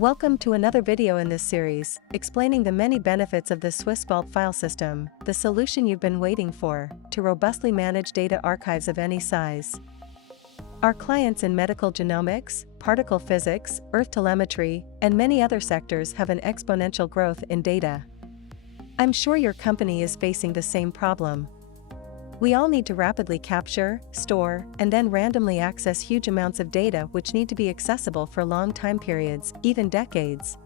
Welcome to another video in this series, explaining the many benefits of the Swiss Vault file system, the solution you've been waiting for, to robustly manage data archives of any size. Our clients in medical genomics, particle physics, earth telemetry, and many other sectors have an exponential growth in data. I'm sure your company is facing the same problem. We all need to rapidly capture, store, and then randomly access huge amounts of data which need to be accessible for long time periods, even decades.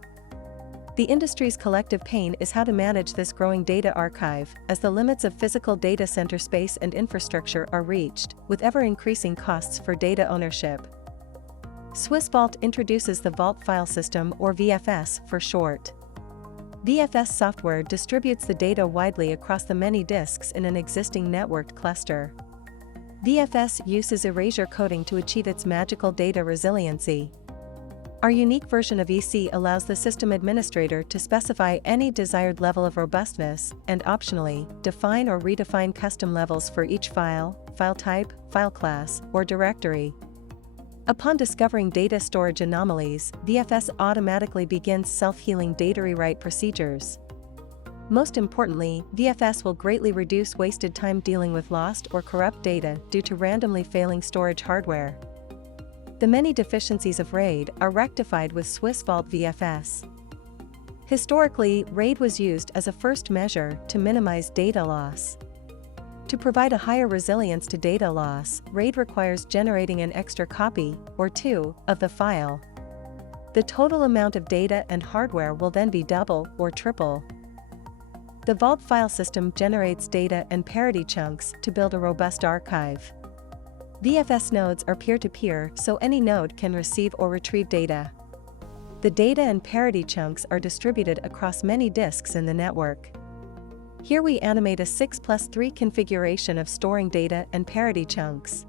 The industry's collective pain is how to manage this growing data archive, as the limits of physical data center space and infrastructure are reached, with ever-increasing costs for data ownership. Swiss Vault introduces the Vault File System, or VFS for short. VFS software distributes the data widely across the many disks in an existing networked cluster. VFS uses erasure coding to achieve its magical data resiliency. Our unique version of EC allows the system administrator to specify any desired level of robustness, and optionally, define or redefine custom levels for each file, file type, file class, or directory. Upon discovering data storage anomalies, VFS automatically begins self-healing data rewrite procedures. Most importantly, VFS will greatly reduce wasted time dealing with lost or corrupt data due to randomly failing storage hardware. The many deficiencies of RAID are rectified with Swiss Vault VFS. Historically, RAID was used as a first measure to minimize data loss. To provide a higher resilience to data loss, RAID requires generating an extra copy, or two, of the file. The total amount of data and hardware will then be double or triple. The Vault file system generates data and parity chunks to build a robust archive. VFS nodes are peer-to-peer, so any node can receive or retrieve data. The data and parity chunks are distributed across many disks in the network. Here we animate a 6+3 configuration of storing data and parity chunks.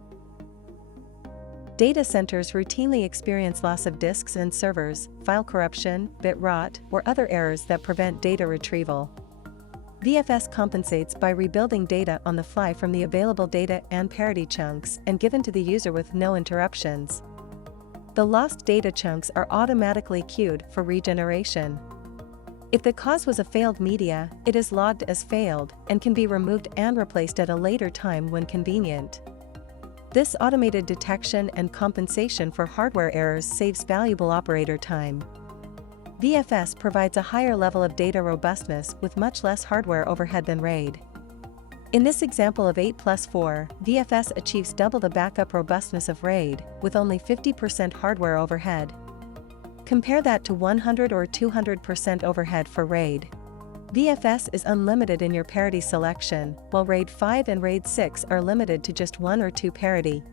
Data centers routinely experience loss of disks and servers, file corruption, bit rot, or other errors that prevent data retrieval. VFS compensates by rebuilding data on the fly from the available data and parity chunks and given to the user with no interruptions. The lost data chunks are automatically queued for regeneration. If the cause was a failed media, it is logged as failed and can be removed and replaced at a later time when convenient. This automated detection and compensation for hardware errors saves valuable operator time. VFS provides a higher level of data robustness with much less hardware overhead than RAID. In this example of 8+4, VFS achieves double the backup robustness of RAID, with only 50% hardware overhead. Compare that to 100 or 200% overhead for RAID. VFS is unlimited in your parity selection, while RAID 5 and RAID 6 are limited to just 1 or 2 parity.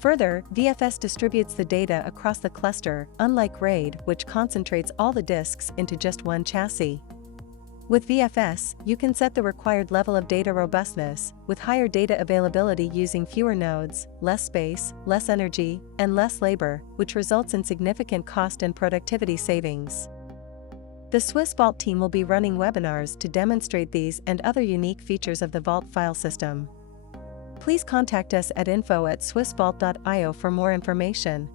Further, VFS distributes the data across the cluster, unlike RAID, which concentrates all the disks into just one chassis. With VFS, you can set the required level of data robustness, with higher data availability using fewer nodes, less space, less energy, and less labor, which results in significant cost and productivity savings. The Swiss Vault team will be running webinars to demonstrate these and other unique features of the Vault file system. Please contact us at info@swissvault.io for more information.